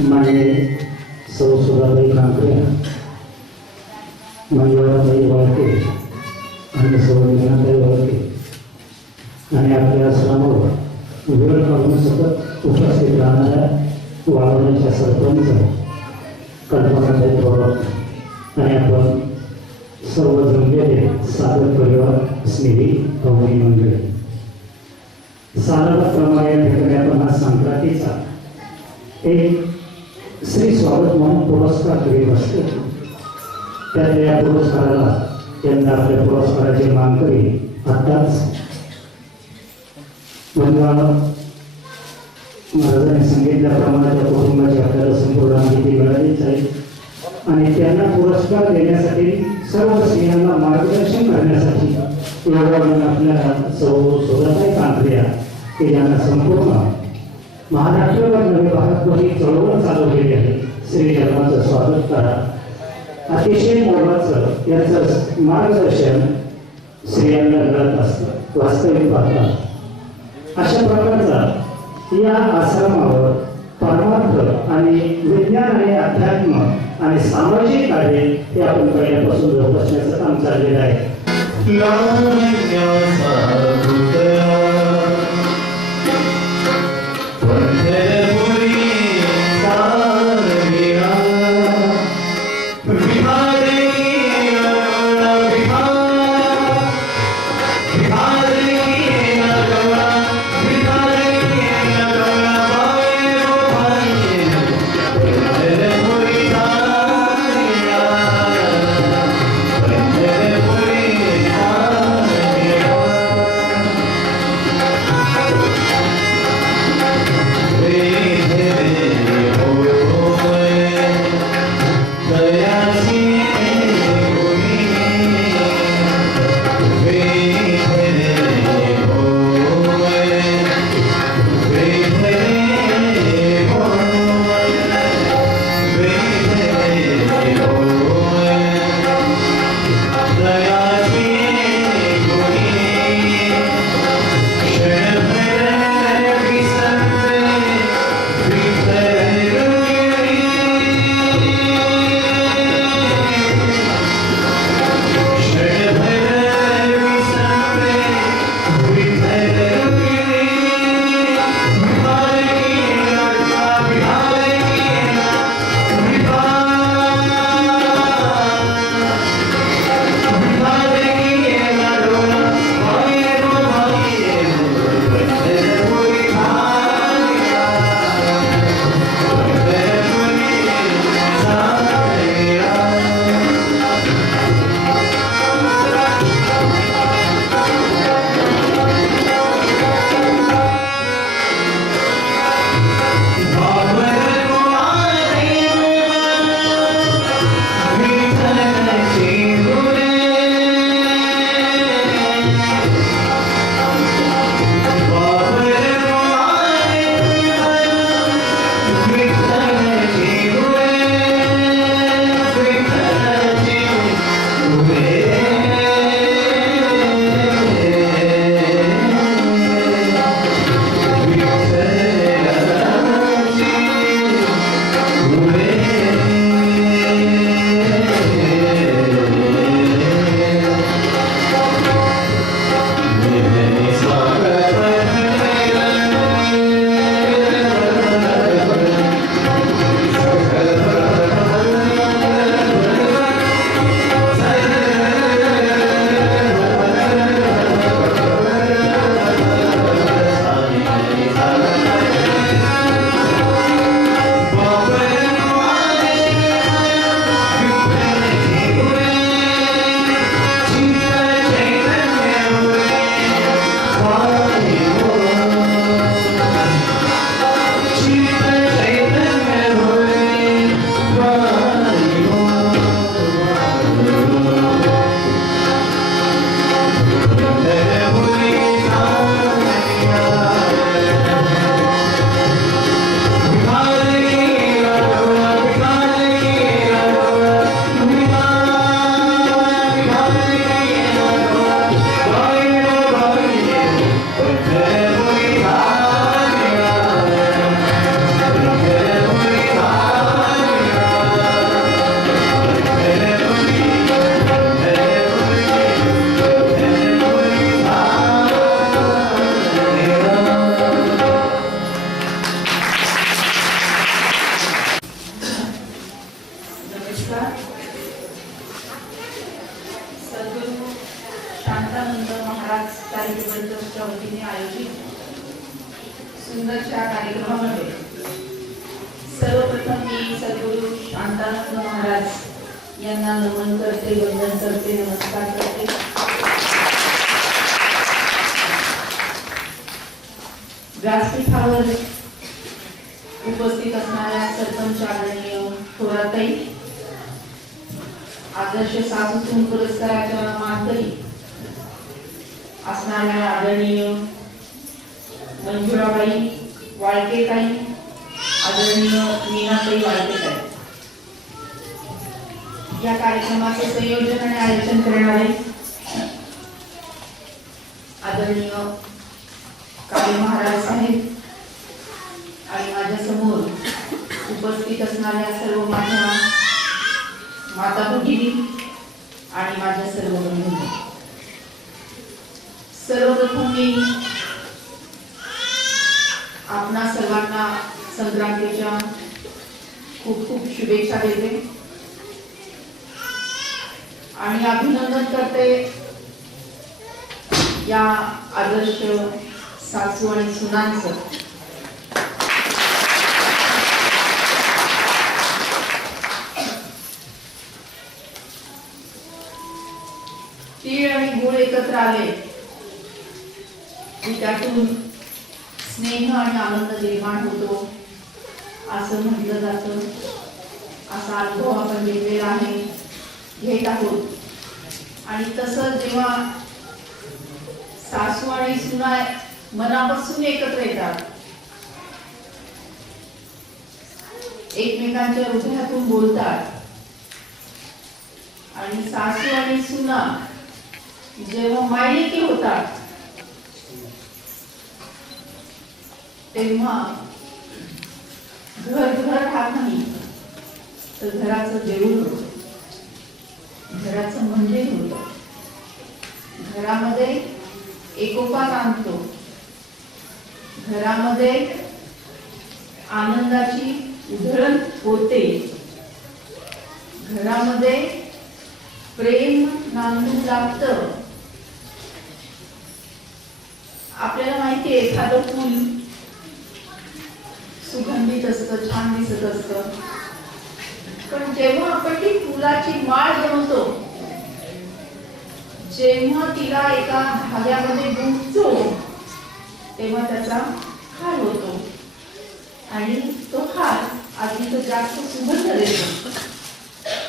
मान्य सौ सुधाबाई कांकरे, मंजुळाबाई वाळके आणि सौ मीनाताई वाळके आणि आपल्या आश्रमावर वेळ काढून सतत उपस्थित राहणाऱ्या वाळवण्याच्या सरपंच कल्पनाताई थोरात आणि आपण सर्व जमलेले सागर परिवार स्नेही भावनी मंडळी, सालाप्रमाणे या ठिकाणी आपण हा संक्रांतीचा एक श्री स्वागत म्हणून पुरस्कार करीत असतो. त्यातल्या या पुरस्काराला यंदा आपल्या पुरस्काराचे मानकरी आताच महाराजांनी सांगितल्याप्रमाणे त्या कुटुंबाची आपल्याला संपूर्ण माहिती मिळालीच आहे आणि त्यांना पुरस्कार देण्यासाठी सर्व स्त्रियांना मार्गदर्शन करण्यासाठी आपल्या सुधाताई कांकरे की ज्यांना संपूर्ण महाराष्ट्रावर नवे भारतभर ही चळवळ चालवलेली आहे. श्री जन्माचं स्वागत करा. अतिशय मोलाचं याचं मार्गदर्शन स्त्रियांना मिळत असतं. वास्तविक पाहता अशा प्रकारचा या आश्रमावर परमार्थ आणि विज्ञान आणि अध्यात्म आणि सामाजिक कार्य हे आपण पहिल्यापासून जोपासण्याचं काम चाललेलं आहे. यांना नमन करते, वंदन करते, नमस्कार करते. व्यासपीठावर उपस्थित असणाऱ्या सरपंच आदरणीय थोराताई, आदर्श सासूसून पुरस्काराच्या मानकरी असणाऱ्या आदरणीय मंजुळाबाई वाळकेताई, आदरणीय मीनाताई वाळकेताई, या कार्यक्रमाचे संयोजन आणि आयोजन करणारे आदरणीय काळे महाराज साहेब आणि माझ्या समोर उपस्थित असणाऱ्या सर्व माझ्या माता भगिनी आणि माझ्या सर्व बंधूंनी, सर्वप्रथम मी आपणा सर्वांना संक्रांतीच्या खूप खूप शुभेच्छा देते आणि अभिनंदन करते या आदर्श सासू आणि सुनांचं. तीळ आणि गुळ एकत्र आले की त्यातून स्नेह आणि आनंद निर्माण होतो असं म्हटलं जातं. असा अनुभव आपण घेतलेला आहे, घेत आहोत. आणि तसं जेव्हा सासू आणि सुना मनापासून एकत्र येतात, एकमेकांच्या हृदयातून बोलतात, आणि सासू आणि सुना जेव्हा मायलेकी होतात तेव्हा घर घर राहत नाही तर घराचं देऊळ होतं, घराचं मंदिर होतं, घरामध्ये एकोपा आणतो, घरामध्ये आनंदाची उधळण होते, घरामध्ये प्रेम नांदू लागतं. आपल्याला माहिती आहे एखादं फूल सुगंधित असतं, छान दिसत असतं, पण जेव्हा आपण ती फुलाची माळ बनवतो, जेव्हा तिला एका धाग्यामध्ये गुंफतो तेव्हा त्याचा हार होतो आणि तो हार अधिक जास्त सुगंध देतो.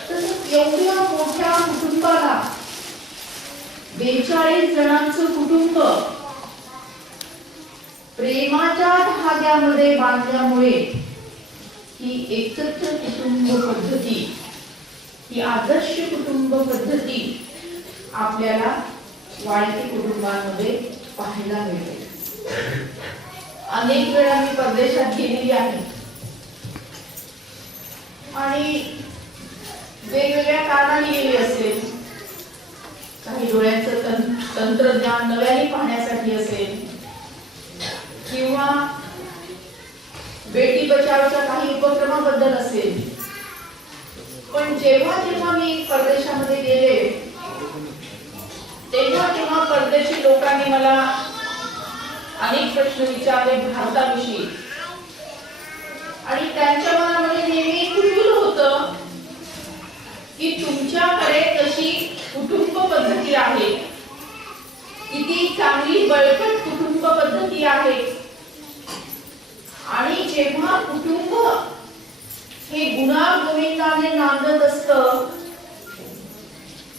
तसंच एवढ्या मोठ्या कुटुंबाला 42 जणांचं कुटुंब प्रेमाच्या धाग्यामध्ये बांधल्यामुळे ही एकत्र कुटुंब पद्धती, ही आदर्श कुटुंब पद्धती आपल्याला वाळके कुटुंबांमध्ये पाहायला मिळते. अनेक वेळा मी परदेशात गेलेली आहे आणि वेगवेगळ्या कारणाने गेले असेल, काही डोळ्यांचं तंत्रज्ञान नव्याने पाहण्यासाठी असेल किंवा बेटी बचावच्या काही उपक्रमाबद्दल असेल. पण जेव्हा जेव्हा मी परदेशामध्ये गेले तेव्हा तेव्हा परदेशी लोकांनी मला अनेक प्रश्न विचारले भारताविषयी, आणि त्यांच्या मनामध्ये नेहमी कुतूहल होतं की तुमच्याकडे कशी कुटुंब पद्धती आहे, किती चांगली बळकट कुटुंब पद्धती आहे. आणि जेव्हा कुटुंब हे गुणागोविंदाने नांदत असतं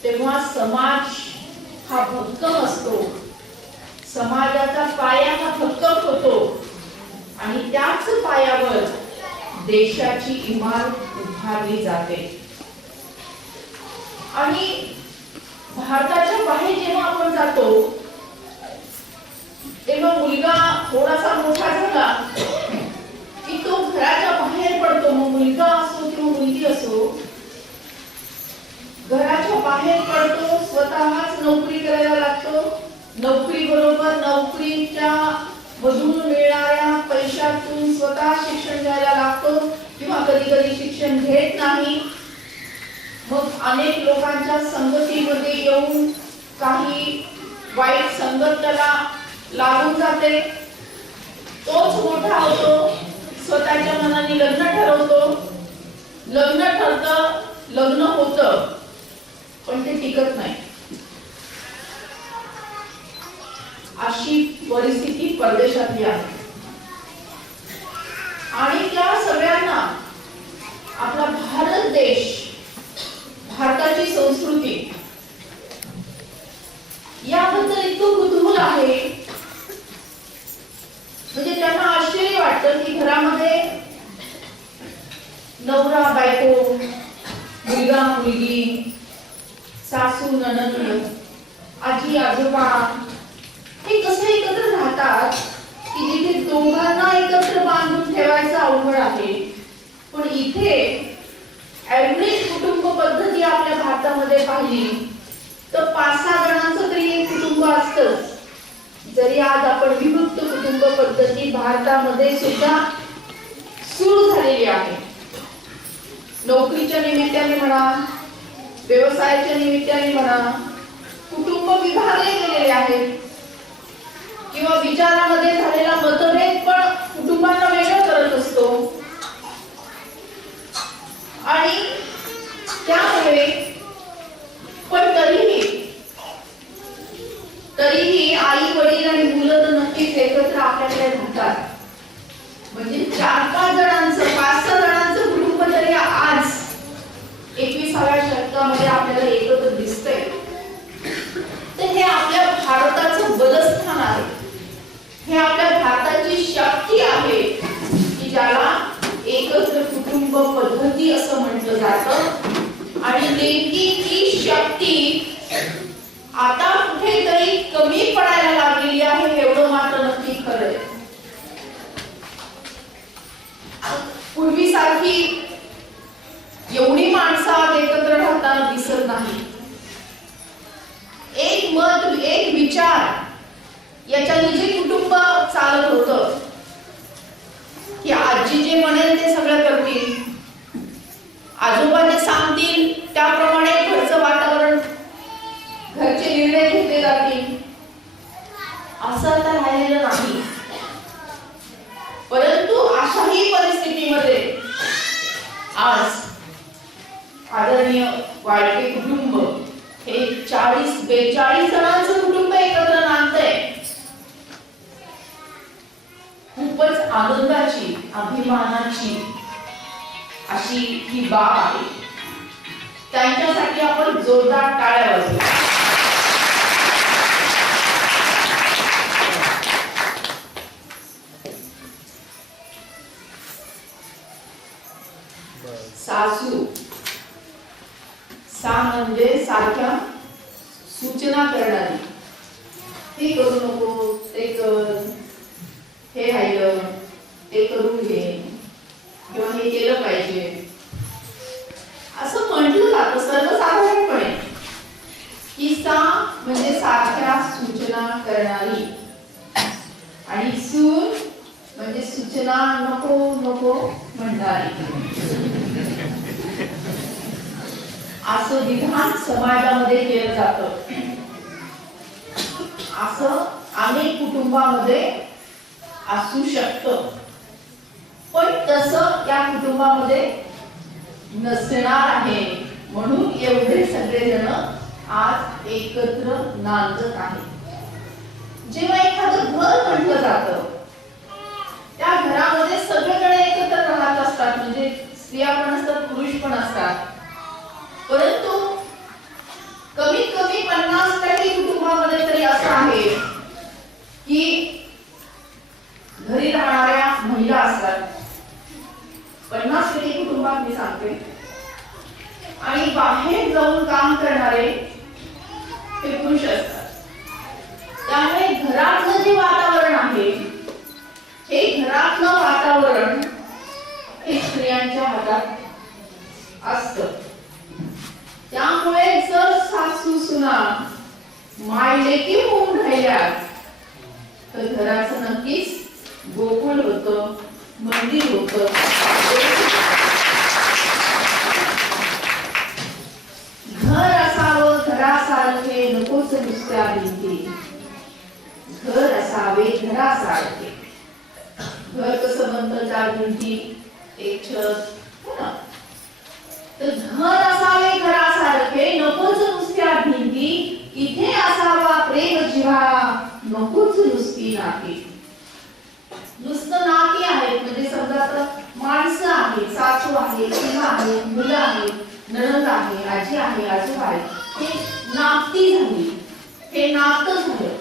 तेव्हा समाज हा भक्कम असतो, समाजाचा पाया हा भक्कम होतो आणि त्याच पायावर देशाची इमारत उभारली जाते. आणि भारताच्या बाहेर जेव्हा आपण जातो तेव्हा मुलगा थोडासा मोठा झाला की तो घराच्या बाहेर पडतो. मग मुलगा असो किंवा मुलगी असो, घराच्या बाहेर पडतो, स्वतःच नोकरी करायला लागतो. नोकरी बरोबर नोकरीच्या मधून मिळणाऱ्या पैशातून स्वतः शिक्षण घ्यायला लागतो किंवा कधी कधी शिक्षण घेत नाही. मग अनेक लोकांच्या संगतीमध्ये येऊन काही वाईट संगत त्याला लागून जाते. तोच मोठा होतो, स्वतःच्या मनाने लग्न ठरवतो, लग्न ठरतं, लग्न होतं, टिकत नाही, अशी परिस्थिती परदेशातली आहे. आणि त्या सगळ्यांना आपला भारत देश, भारताची संस्कृती याबद्दल इतकं कुतूहल आहे, म्हणजे त्यांना आश्चर्य वाटतं की घरामध्ये नवरा बायको, मुलगा मुलगी, सासू नणंद, आजी आजोबा हे कसे एकत्र राहतात की जिथे दोघांना एकत्र बांधून ठेवायचं अवघड आहे. पण इथे ऍव्हरेज कुटुंब पद्धती आपल्या भारतामध्ये पाहिली तर 5-6 जणांचं तरी एक कुटुंब असतंच. जरी आज आपण विभक्त कुटुंब पद्धती भारतामध्ये सुद्धा सुरू झालेली आहे. नोकरीच्या निमित्ताने म्हणा, व्यवसायाच्या निमित्ताने म्हणा, कुटुंब विभागले गेलेले आहेत किंवा विचारामध्ये झालेला मतभेद पण कुटुंबांना वेगळं करत असतो. आणि त्यामुळे पण तरीही आई वडील आणि मुलं तर नक्कीच एकत्र आपल्याकडे राहतात. म्हणजे 4-5 जणांचं, 5-6 जणांचं कुटुंब तरी आज 21व्या शतकामध्ये आपल्याला एकत्र दिसतंय. तर हे आपल्या भारताचं बलस्थान आहे, हे आपल्या भारताची शक्ती आहे की ज्याला एकत्र कुटुंब पद्धती असं म्हटलं जातं. आणि नेमकी ही शक्ती आता कुठेतरी कमी पडायला लागलेली आहे, एवढं मात्र नक्की खरं आहे. पूर्वीसारखी एवढी माणसं आज एकत्र राहताना दिसत नाही. एक मत, एक विचार याच्याने जे कुटुंब चालत होतं की आजी जे म्हणेल ते सगळं करतील, आजोबा जे सांगतील त्याप्रमाणे घरचं वातावरण, घरचे निर्णय घेतले जातील, असं आता राहिलेलं नाही. परंतु अशाही परिस्थितीमध्ये आज आदरणीय वाळके कुटुंब हे 40-42 जणांचं कुटुंब एकत्र नांदतंय. खूपच आनंदाची, अभिमानाची अशी ही बाब आहे. त्यांच्यासाठी आपण जोरदार टाळ्या वाजवू. सासू, सा म्हणजे सारख्या सूचना करणारी, हे करू नको, ते कर, हे राहिलं, ते करून घे, किंवा हे केलं पाहिजे असं म्हटलं जातं सर्वसाधारणपणे. की सा म्हणजे सारख्या सूचना करणारी आणि सून म्हणजे सूचना नको नको म्हणणारी. असं विधान समाजामध्ये केलं जातं. असं अनेक कुटुंबामध्ये असू शकतं, पण तसं या कुटुंबामध्ये नसणार आहे. म्हणून एवढे सगळेजण आज एकत्र नांदत आहेत. जेव्हा एखादं घर म्हटलं जातं त्या घरामध्ये सगळेजण एकत्र राहत असतात, म्हणजे स्त्रिया पण असतात, पुरुष पण असतात. परंतु कमीत कमी 50% कुटुंबामध्ये तरी असं आहे की घरी राहणाऱ्या महिला असतात. 50% कुटुंबात मी सांगते. आणि बाहेर जाऊन काम करणारे हे पुरुष असतात. त्यामुळे घरातलं जे वातावरण आहे, हे घरातलं वातावरण हे स्त्रियांच्या हातात असतं. त्यामुळे जर सासू सुना मायलेकी होऊन राहिल्या तर घराचं नक्कीच गोकुळ होतं, मंदिर होतं. घर असावं घरासारखे, नकोच नुसत्या भिंती. घर असावे घरासारखे. घर कसं बनतं? 4 भिंती, 1 छत, हो ना? तर घर असावे घरासारखे, नकोच नुसते नुसत्या भिंती, इथे असावा प्रेम जिव्हाळा, नकोच नुसती नाती. नुसतं नाती आहेत म्हणजे समजा आता माणसं आहेत, सासू आहे, सुना आहे, मुलं आहे, नणंद आहे, आजी आहे, आजोबा आहे, हे नाती झाली, हे नातं झालं.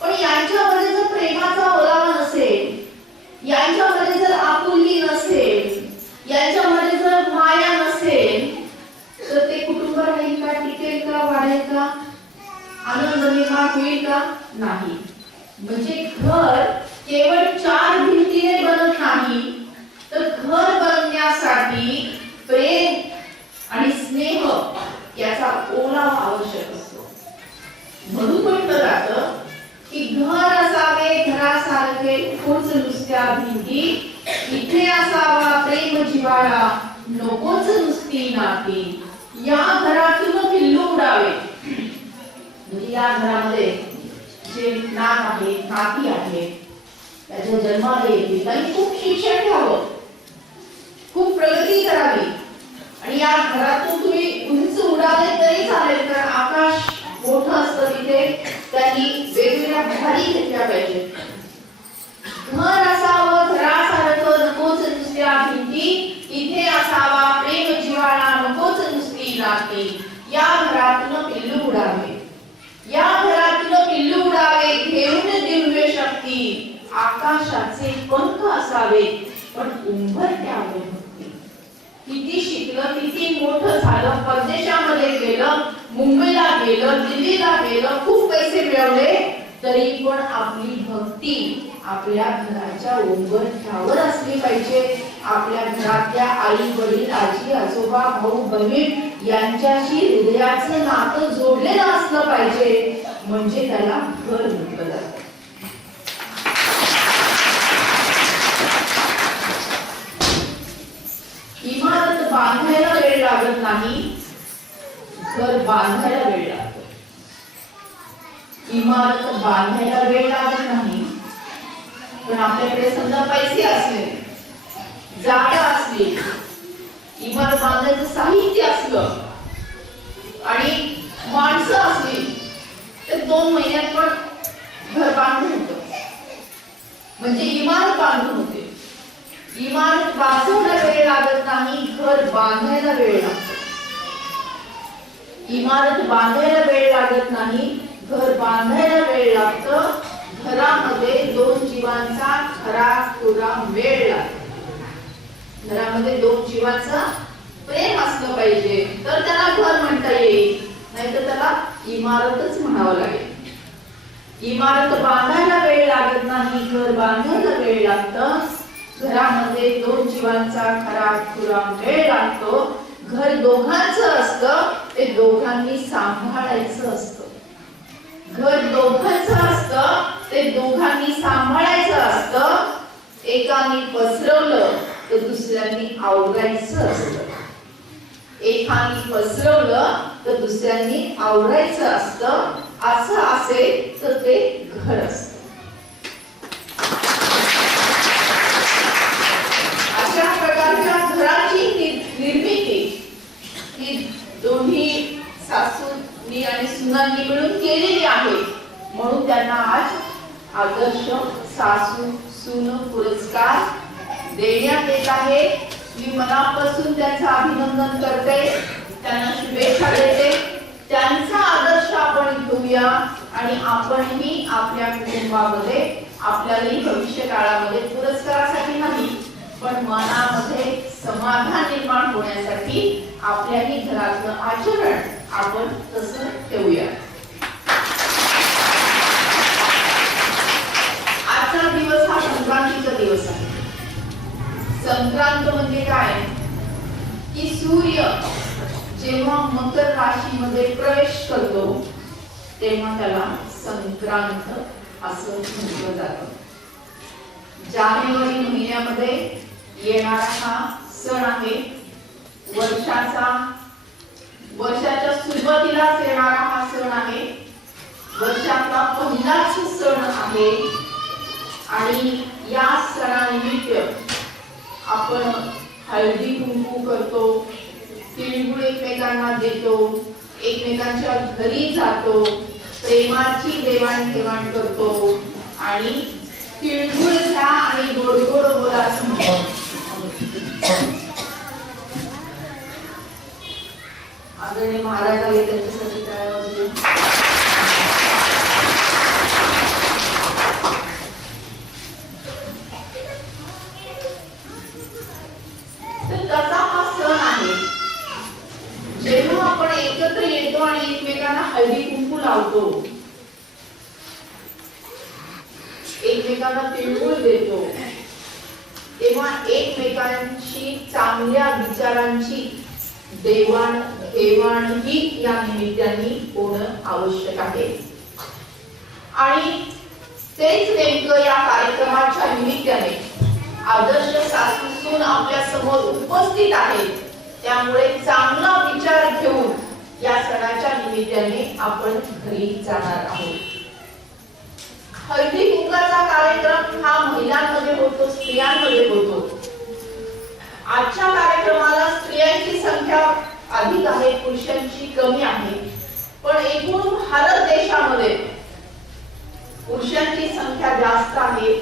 पण यांच्यामध्ये जर प्रेमाचा ओलावा नसेल, यांच्यामध्ये जर आपुलकी नसेल, यांच्यामध्ये जर माया नसेल, तर ते कुटुंब राहील का, टिकेल का, वाढेल का, आनंद निर्माण होईल का? नाही. म्हणजे घर केवळ 4 भिंतीने बनत नाही, तर घर बनण्यासाठी प्रेम आणि स्नेह याचा ओलावा आवश्यक असतो. म्हणून म्हटलं जातं की घर असावे घरासारखे, नकोच नुसत्या भिंती, इथे असावा प्रेम जिव्हाळा, नकोच नुसती नाती. या घरातून पिल्लू उडावे, म्हणजे या घरामध्ये जे नात आहे, नाती आहे, त्याच्या जन्माला येतील, त्यांनी खूप शिक्षण घ्यावं, खूप प्रगती करावी. आणि या घरातून तुम्ही उंच उडाले तरी चालेल, कारण आकाश मोठं असतं तिथे, त्यांनी वेगवेगळ्या भारी घेतल्या पाहिजे. घर असावं घरासारखं, नकोच नुसत्या भिंती, इथे असावा प्रेम जिव्हाळा, नकोच नुसती नाती. या घरातून पिल्लू उडावे, या घरातून पिल्लू उडावे, घेऊन दिव्य शक्ती. आकाशाचे पंख असावे, पण उंबरठ्यावर भक्ती. किती शिकलं, किती मोठं झालं, परदेशामध्ये गेलं, मुंबईला गेलं, दिल्लीला गेलं, खूप पैसे मिळवले, तरी पण आपली भक्ती आपल्या घराच्या उंबरठ्यावर असली पाहिजे. आपल्या घरातल्या आई वडील, आजी आजोबा, भाऊ बहीण यांच्याशी हृदयाचं नातं जोडलेलं असलं पाहिजे, म्हणजे त्याला घर म्हटलं जातं. इमारत बांधायला वेळ लागत नाही, घर बांधायला वेळ लागतो. इमारत बांधायला वेळ लागत नाही, पण आपल्याकडे समजा पैसे असले, जागा असली, इमारत बांधायचं साहित्य असलं आणि माणसं असली, तर 2 महिन्यात पण घर बांधून होतं, म्हणजे इमारत बांधून होते. इमारत बांधायला वेळ लागत नाही, घर बांधायला वेळ लागतो. इमारत बांधायला वेळ लागत नाही, घर बांधायला वेळ लागतं. घरामध्ये 2 जीवांचा खरा खुरा मेळ लागतो. घरामध्ये 2 जीवांचा प्रेम असलं पाहिजे, तर त्याला घर म्हणता येईल, नाहीतर त्याला इमारतच म्हणावं लागेल. इमारत बांधायला वेळ लागत नाही, घर बांधायला वेळ लागतं. घरामध्ये 2 जीवांचा खरा खुरा मेळ लागतो. घर दोघांचं असतं, ते दोघांनी सांभाळायचं असतं. घर दोघांचं असतं, ते दोघांनी सांभाळायचं असतं. एकाने पसरवलं तर दुसऱ्यांनी आवरायचं असतं. एकाने पसरवलं तर दुसऱ्यांनी आवरायचं असतं. असं असेल तर ते घर असतं. अशा प्रकारच्या घराची निर्मिती ही दोन्ही सासूंनी आणि सुनांनी मिळून केलेली आहे. म्हणून त्यांना आज आदर्श सासू सून पुरस्कार देण्यात येत आहे. मी मनापासून त्यांचं अभिनंदन करते, त्यांना शुभेच्छा देते. त्यांचा आदर्श आपण घेऊया आणि आपणही आपल्या कुटुंबामध्ये, आपल्यालाही भविष्य काळामध्ये पुरस्कारासाठी नाही, पण मनामध्ये समाधान निर्माण होण्यासाठी आपल्याही घरातलं आचरण आपण तसं ठेवूया. आजचा दिवस हा संक्रांतीचा दिवस आहे. संक्रांत म्हणजे काय, की सूर्य जेव्हा मकर राशीमध्ये प्रवेश करतो तेव्हा त्याला संक्रांत असं म्हटलं जातं. जानेवारी महिन्यामध्ये येणारा हा सण आहे. वर्षाच्या सुरुवातीलाच येणारा हा सण आहे. वर्षातला पहिलाच सण आहे आणि या सणानिमित्त आपण हळदी कुंकू करतो, तिळगुळ एकमेकांना देतो, एकमेकांच्या घरी जातो, प्रेमाची देवाणघेवाण करतो आणि तिळगुळ घ्या आणि गोड गोड बोला असं म्हणतो. आदरणीय महाराज आले त्यांच्यासाठी टाळ्या वाजवू. तर त्याचा हा सण आहे. जेव्हा आपण एकत्र येतो आणि एकमेकांना हळदी कुंकू लावतो, एकमेकांना तिळगुळ देतो, तेव्हा एकमेकांची चांगल्या विचारांची देवाण घेवाण ही या निमित्ताने होणं आवश्यक आहे. आणि तेच नेमकं या कार्यक्रमाच्या निमित्ताने आदर्श सासूसून आपल्या समोर उपस्थित आहेत. त्यामुळे चांगला विचार घेऊन या सणाच्या निमित्ताने आपण घरी जाणार आहोत. हळदी कुंकाचा कार्यक्रम हा महिलांमध्ये होतो, स्त्रियांमध्ये होतो. आजच्या कार्यक्रमाला स्त्रियांची संख्या अधिक आहे, पुरुषांची कमी आहे. पण एकूण भारत देशामध्ये पुरुषांची संख्या जास्त आहे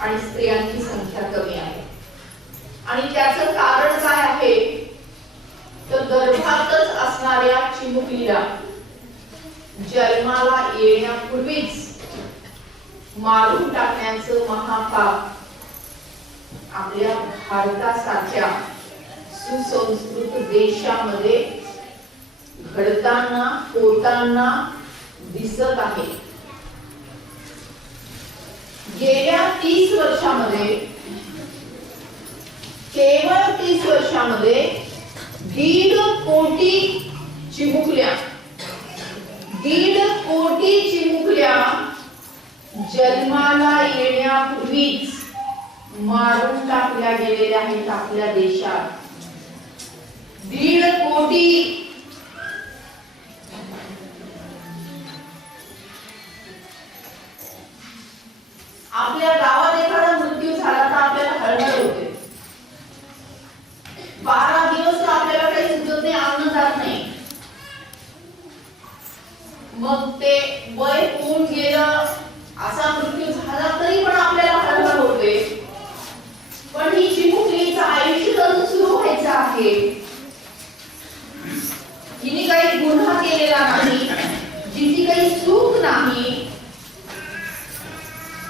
आणि स्त्रियांची संख्या कमी आहे. आणि त्याचं कारण काय आहे तर गर्भातच असणाऱ्या चिमुकलीला जन्माला येण्यापूर्वीच मारून टाकण्याचं महापाप आपल्या भारतासारख्या सुसंस्कृत देशामध्ये घडताना होताना दिसत आहे. गेल्या 30 वर्षामध्ये, केवळ 30 वर्षामध्ये 1.5 कोटी चिमुकल्या, 1.5 कोटी चिमुकल्या जन्माला येण्यापूर्वीच मारून टाकल्या गेलेल्या आहेत आपल्या देशात. 1.5 कोटी. आपल्या गावात एखादा मृत्यू झाला तर आपल्याला हळहळ होते. 12 दिवस आपल्याला काही सुचत नाही, अन्न जात नाही. मग ते वय होऊन गेलं, असा मृत्यू झाला तरी पण आपल्याला हळहळ होते. पण ही चिमुकलीचं आयुष्य अजून सुरू व्हायचं आहे. हिने काही गुन्हा केलेला नाही, जिची काही चूक नाही,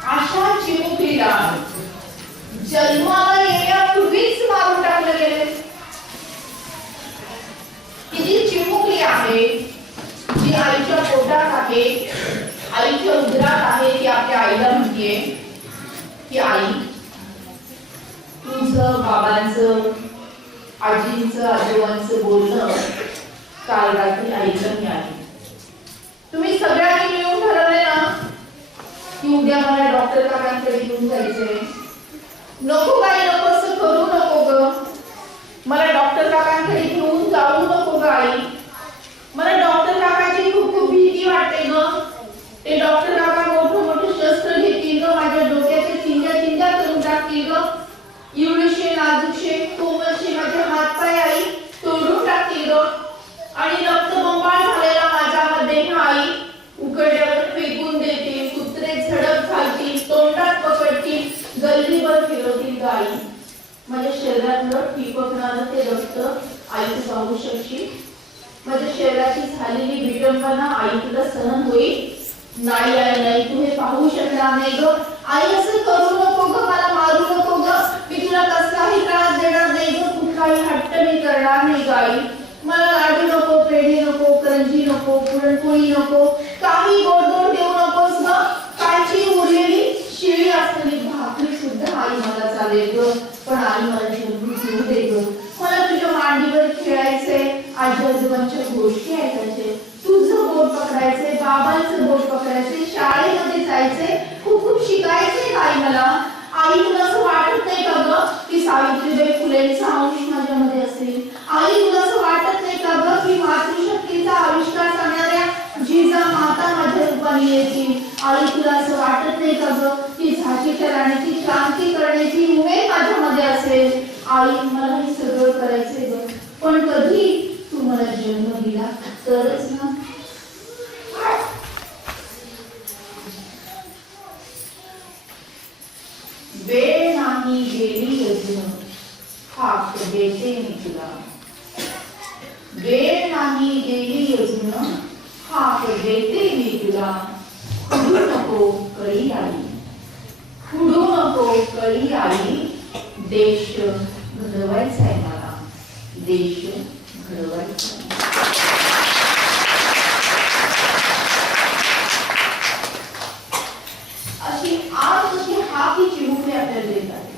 अशा चिमुकलीला जन्माला येण्यापूर्वीच मारून टाकलं गेले. किती चिमुकली आहे जी आईच्या पोटात आहे, आईच्या उदरात आहे, ती आपल्या आईला म्हणते की आई, तुझं बाबांचं, आजींचं, आजोबांचं बोलणं काल रात्री ऐकलं मी आली. तुम्ही सगळ्यांनी मिळून ठरवले ना की उद्या मला डॉक्टर काकांकडे घेऊन जायचंय. नको काही नको असं करू नको ग, मला डॉक्टर काकांकडे घेऊन जाऊ नको ग आई. मला डॉक्टर काकाची खूप खूप भीती वाटते ग. ते डॉक्टर काका मोठं मोठं शस्त्र घेतील ग, माझ्या डोक्याचे चिंध्या चिंध्या करून टाकतील ग. एवढेशे नाजूकशे कोमलशे माझे हात पाय आई तोडून टाकतील ग. आणि रक्तबंबाळ झालेला माझा हा देह आई उकड्यावर फेकून देतील, कुत्रे झडप घालतील, तोंडात पकडतील, गल्लीभर फिरवतील ग आई. माझ्या शरीरातलं टिपकणारं ते रक्त आई तू पाहू शकशील. माझ्या शरीराची झालेली विटंबना आई तुला सहन होईल? नाही आई नाही, तू हे पाहू शकणार नाही ग. आई असं करू नको ग, मला मारू नको ग, मी तुला कसलाही त्रास देणार नाही ग, कुठलाही हट्ट मी करणार नाही ग आई. मला लाडू नको, पेढे नको, करंजी नको, पुरणपोळी नको, काही गोडधोड देऊ नकोस ग. कालची उरलेली शिळी असलेली भाकरी सुद्धा आई मला चालेल ग, पण आई मला जन्म घेऊ दे ग. मला तुझ्या मांडीवर खेळायचंय, आजी आजोबांच्या गोष्टी ऐकायचे, तुझं बोट पकडायचंय, बाबांचं बोट पकडायचंय, शाळेमध्ये जायचंय, खूप खूप शिकायचंय आई मला. आई तुला असं वाटत नाही का ग की सावित्रीबाई फुलेंचा अंश माझ्यामध्ये असेल? आई तुला असं वाटत नाही का ग की मातृशक्तीचा आविष्कार करणाऱ्या जिजा माता माझ्या रूपाने येतील? आई तुला असं वाटत नाही का ग की झाशीच्या राणीची क्रांती करण्याची उमेद माझ्यामध्ये असेल? आई मला हे सगळं करायचंय ग, पण कधी तू मला जन्म दिला तरच ना. वेळ नाही गेली अजून हाक देते मी तुला. वेळ नाही गेली अजून हाक देते मी तुला. खुडू नको कळी आई, खुडू नको कळी आई. देश घडवायचा आहे मला, देश घडवायचा. अशी आज अशी हाक ही चिमुकली आपल्याला देत आहे.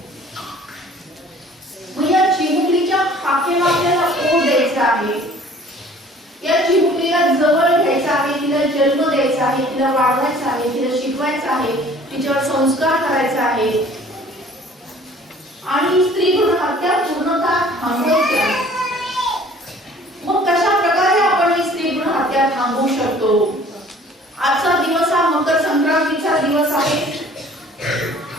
मग या चिमुकलीच्या हाकेला आपल्याला ओढ द्यायचा आहे. या चिमुकलीला जवळ घ्यायचा आहे, तिला जन्म द्यायचा आहे, तिला वाढवायचा आहे, तिला शिकवायचं आहे, तिच्यावर संस्कार करायचा आहे आणि स्त्री भ्रूण हत्या पूर्णतः थांबवायची आहे. मग कशा प्रकारे आपण ही स्त्री भ्रूण हत्या थांबवू शकतो? आजचा दिवस हा मकर संक्रांतीचा दिवस आहे.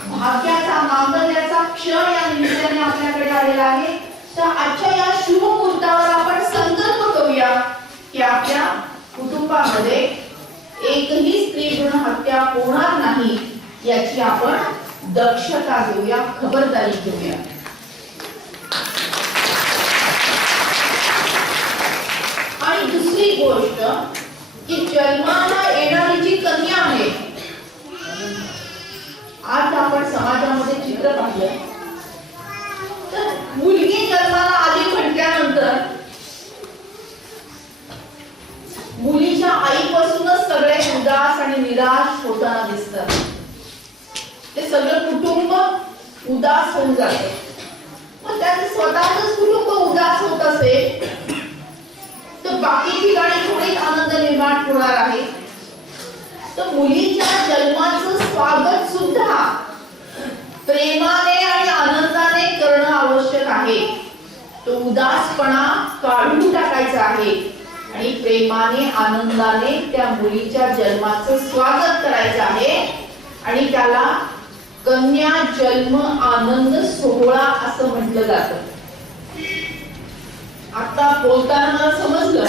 भाग्याचा मांगल्याचा क्षण या निमित्ताने आपल्याकडे आलेला आहे. तर आजच्या या शुभ मुहूर्तावर आपण संकल्प करूया की आपल्या कुटुंबामध्ये एकही स्त्री भ्रूण हत्या होणार नाही याची आपण दक्षता घेऊया, खबरदारी घेऊया. आणि दुसरी गोष्ट की जन्माला येणारी जी कन्या आहे, आज आपण समाजामध्ये चित्र पाहिलं तर मुलगी जन्माला आली म्हटल्यानंतर मुलीच्या आईपासूनच सगळे उदास आणि निराश होताना दिसतात. ते सगळं कुटुंब उदास होऊन जाते. मग त्याचं स्वतःच कुटुंब उदास होत असेल तर बाकी ठिकाणी थोडी आनंद निर्माण होणार आहे. तर मुलीच्या जन्माचं स्वागत सुद्धा प्रेमाने आणि आनंदाने करणं आवश्यक आहे. तो उदासपणा काढून टाकायचा आहे आणि प्रेमाने आनंदाने त्या मुलीच्या जन्माचं स्वागत करायचं आहे. आणि त्याला कन्या जन्म आनंद सोहळा असं म्हटलं जातं. आता बोलताना मला समजलं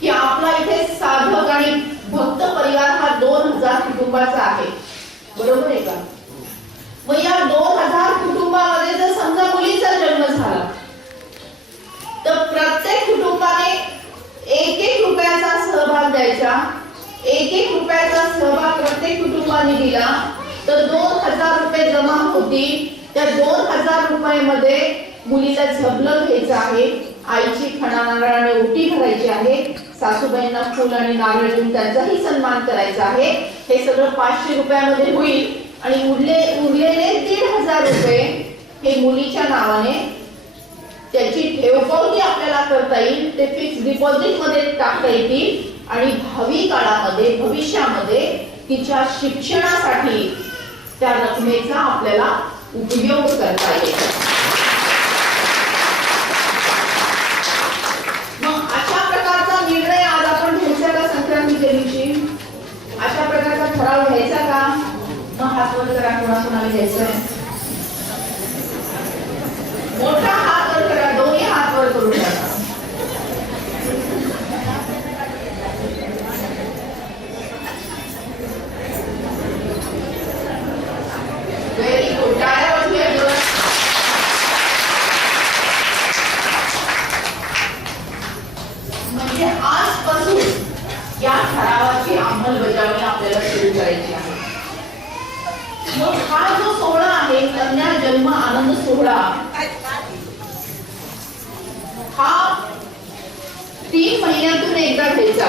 की आपला इथे साधक आणि भक्त परिवार हा 2000 कुटुंबाचा आहे, बरोबर आहे का? मग या 2000 कुटुंबामध्ये जर समजा मुलीचा जन्म झाला तर प्रत्येक कुटुंबाने 1-1 रुपयाचा सहभाग द्यायचा. 1-1 रुपयाचा सहभाग प्रत्येक कुटुंबाने दिला तर 2000 रुपये जमा होतील. त्या 2000 रुपयामध्ये मुलीला झबलं घ्यायचं आहे, आईची खणानारळाने ओटी भरायची आहे, सासूबाईंना फुल आणि नारळ देऊन त्यांचाही सन्मान करायचा आहे. हे सगळं 500 रुपयामध्ये होईल आणि उरलेले 1500 रुपये हे मुलीच्या नावाने त्याची ठेवपावती आपल्याला करता येईल. ते फिक्स डिपॉझिट मध्ये टाकता येतील आणि भावी काळामध्ये भविष्यामध्ये तिच्या शिक्षणासाठी त्या रकमेचा आपल्याला उपयोग करता येईल. मग अशा प्रकारचा निर्णय आज आपण घ्यायचा का संक्रांतीच्या दिवशी? अशा प्रकारचा ठराव घ्यायचा का? मग हात वर करा, कोणाकोणाला घ्यायचं? मोठा हात वर करा, दोन्ही हात वर करून टाका. Very good. टाळ्या वाजवूया जोरात. म्हणजे आजपासून या ठरावाची अंमलबजावणी आपल्याला सुरू करायची आहे. मग हा जो सोहळा आहे कन्या जन्म आनंद सोहळा हा 3 महिन्यातून एकदा घ्यायचा.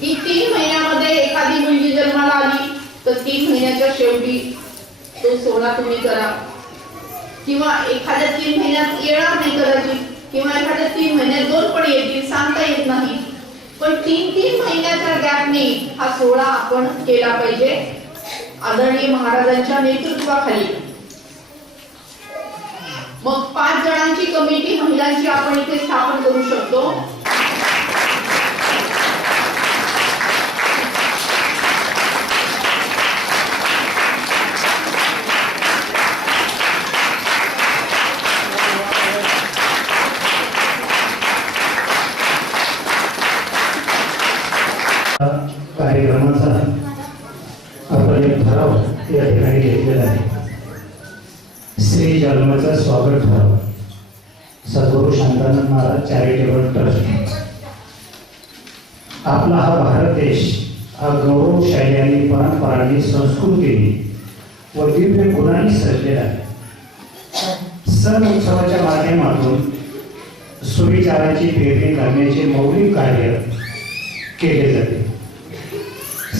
की 3 महिन्यामध्ये एखादी मुलगी जन्माला आली तर 3 महिन्याच्या शेवटी तो सोहळा तुम्ही करा. किंवा एखाद्या 3 महिन्यात येणार नाही कदाचित, किंवा एखाद्या 3 महिन्यात 2 पण येतील, सांगता येत नाही. पण 3 महिन्याच्या गॅपने हा सोहळा आपण केला पाहिजे आदरणीय महाराजांच्या नेतृत्वाखाली. मग 5 जणांची कमिटी महिलांची आपण इथे स्थापन करू शकतो. घेतलेलं आहे. श्री जन्माचं स्वागत ठराव सद्गुरू शांतानंद महाराज चॅरिटेबल ट्रस्ट. आपला हा भारत देश हा गौरवशाली आणि परंपरांनी संस्कृतीने व दिव्य गुणांनी सजलेला आहे. सण उत्सवाच्या माध्यमातून सुविचाराची पेरणी करण्याचे मौलिक कार्य केले जाते.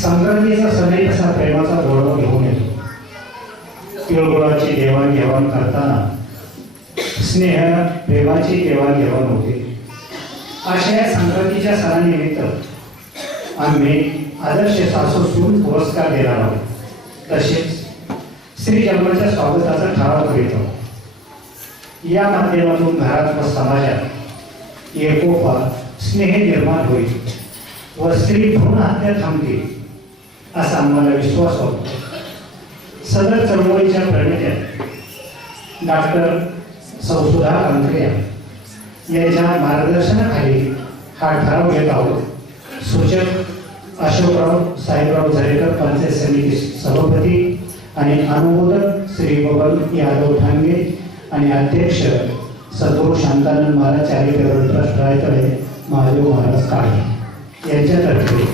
संक्रांतीचा सणही तसा प्रेमाचा गोडवा घेऊन येतो. तिळगुळाची देवाणघेवाण करताना स्नेह प्रेमाची देवाणघेवाण होते. अशा या संक्रांतीच्या सणानिमित्त आम्ही आदर्श सासू सून पुरस्कार देणार आहोत. तसेच श्री जन्माच्या स्वागताचा ठराव करीत आहोत. या माध्यमातून घरात व समाजात एकोपा स्नेह निर्माण होईल व स्त्री भ्रूण हत्या थांबतील असा आम्हाला विश्वास होतो. सदर चळवळीच्या प्रणेत्या डॉक्टर सुधा कांकरिया यांच्या मार्गदर्शनाखाली हा ठराव घेत आहोत. सूचक अशोकराव साहेबराव झरेकर, पंचायत समिती सभापती, आणि अनुमोदक श्री बबन यादव ठांगे, आणि अध्यक्ष सद्गुरू शांतानंद महाराज चॅरिटेबल ट्रस्ट रायतळे महादेव महाराज काळे यांच्यातर्फे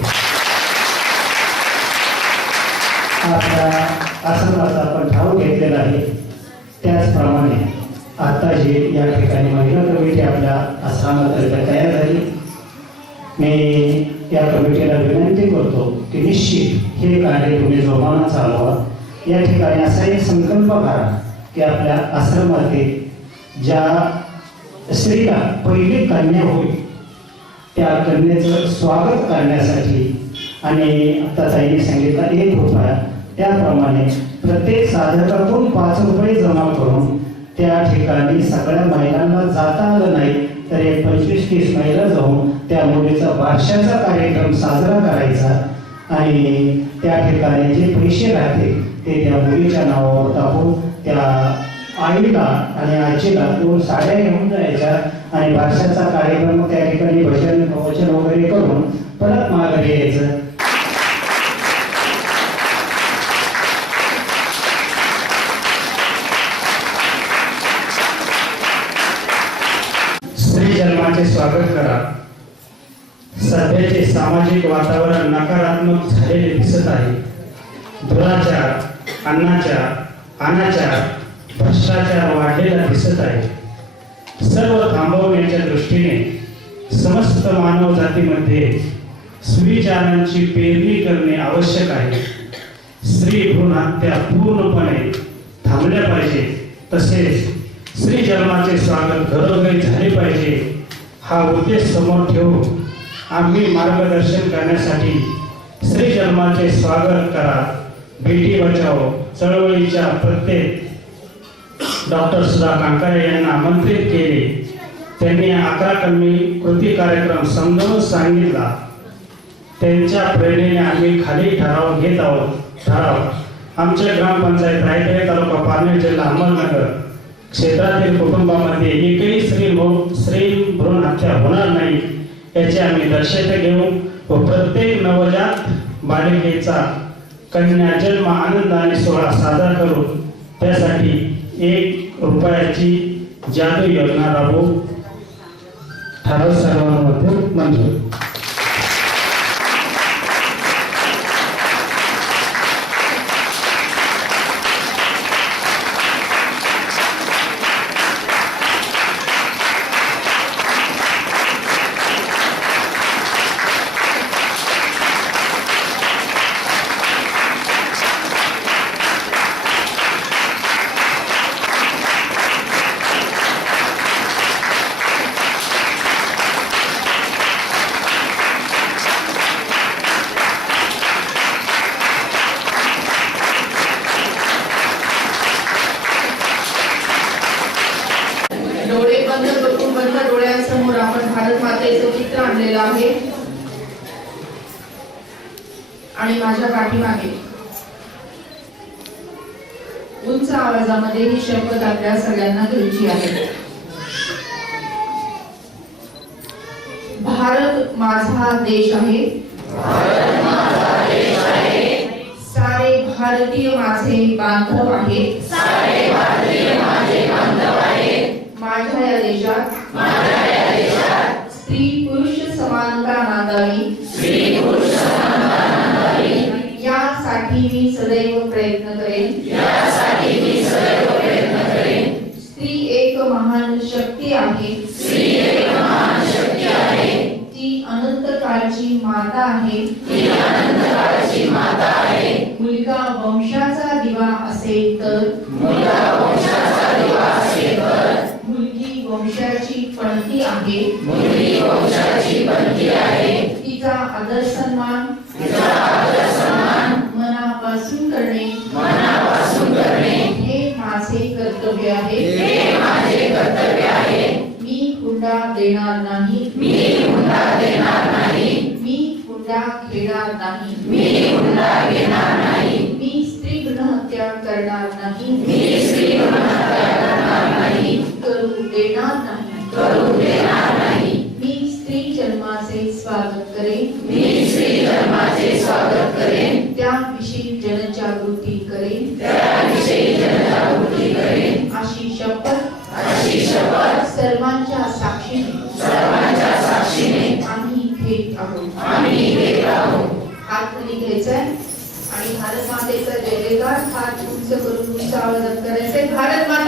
आपल्या आसनाचा आपण ठाव घेतलेला आहे. त्याचप्रमाणे आता जे या ठिकाणी महिला कमिटी आपल्या आश्रमातर्फे तयार झाली, मी या कमिटीला विनंती करतो की निश्चित हे कार्य तुम्ही जोमानं चालवा. या ठिकाणी असा एक संकल्प करा की आपल्या आश्रमातील ज्या स्त्रीला पहिली कन्या होईल त्या कन्येचं स्वागत करण्यासाठी, आणि आता ताईने सांगितलं 1 रुपया, त्याप्रमाणे प्रत्येक साधकातून 5 रुपये जमा करून त्या ठिकाणी सगळ्या महिलांना जाता आलं नाही तर 25-30 महिला जाऊन त्या मुलीचा बारशाचा कार्यक्रम साजरा करायचा, आणि त्या ठिकाणी जे पैसे राहतील ते त्या मुलीच्या नावावर टाकून त्या आईला आणि आजीला 2 साड्या घेऊन जायच्या, आणि बारशाचा कार्यक्रम त्या ठिकाणी भजन प्रवचन वगैरे करून परत माघारी यायचं. स्त्री जन्माचे स्वागत करा. सध्याचे सामाजिक वातावरण नकारात्मक झालेले दिसत आहे. दुराचार, अनाचार, भ्रष्टाचार वाढलेला दिसत आहे. सर्व थांबवण्याच्या दृष्टीने समस्त मानव जातीमध्ये सुविचारांची पेरणी करणे आवश्यक आहे. स्त्री भ्रूण हत्या पूर्णपणे थांबल्या पाहिजे. तसेच स्त्री जन्माचे स्वागत घरोघरी झाले पाहिजे. हा उद्देश समोर ठेवून आम्ही मार्गदर्शन करण्यासाठी स्त्री जन्माचे स्वागत करा बेटी बचाओ चळवळीच्या प्रत्येक डॉक्टर सुधा कांकरे यांना आमंत्रित केले. त्यांनी 11 कलमी कृती कार्यक्रम समजावून सांगितला. त्यांच्या प्रेरणेने आम्ही खाली ठराव घेत आहोत. ठराव आमच्या ग्रामपंचायत रायगड तालुका पारनेर जिल्हा अहमदनगर क्षेत्रातील कुटुंबामध्ये एकही स्त्री भ्रूण हत्या होणार नाही याची आम्ही दक्षता घेऊ व प्रत्येक नवजात बालिकेचा कन्या जन्म आनंदाने सोहळा साजरा करू. त्यासाठी 1 रुपयाची जादू योजना राबवू. ठराव सर्वांमध्ये मंजूर. आहे आणि माझ्या पाठीमागे उंच आवाजामध्ये ही शपथ आपल्या सगळ्यांना घ्यायची आहे. भारत माझा देश आहे. सारे भारतीय माझे बांधव आहेत. सारे भारतीय माझे बांधव आहेत. माझ्या या देशात स्त्री पुरुष समानता नांदावी. स्त्री पुरुष समानता नांदावी. यासाठी मी सदैव प्रयत्न करेन. यासाठी मी सदैव प्रयत्न करेन. स्त्री एक महान शक्ती आहे. स्त्री एक महान शक्ती आहे. ती अनंत काळची माता आहे. ती अनंत काळची माता आहे. मुलगा वंशाचा दिवा असेल तर, मुलगा वंशाचा दिवा असेल तर, मुलगी वंशाची पणती आहे. मुलगी वंशाची बनती आहे. तिचा आदर सन्मान तिचा आदर सन्मान मनापासून करणे मनापासून करणे हे माझे कर्तव्य आहे. हे माझे कर्तव्य आहे. मी हुंडा देणार नाही. मी हुंडा देणार नाही. मी हुंडा घेणार नाही. मी हुंडा घेणार नाही. मी स्त्री भ्रूणहत्या करणार नाही. मी स्त्री भ्रूणहत्या करणार नाही. करू देणार नाही. करू देणार नाही. मी स्त्री जन्माचे स्वागत करेन. मी स्त्री धर्माचे स्वागत करेन. त्याविषयी जनजागृती करेन. त्याविषयी जनजागृती करेन. अशी शपथ अशी शपथ सर्वांच्या साक्षीने सर्वांच्या साक्षीने आम्ही घेत आहोत. आम्ही घेत आहोत. हात खाली घ्यायचाय आणि भारत मातेचा जय जयकार हात उंच करून उंच आवाजात करायचंय. भारत माता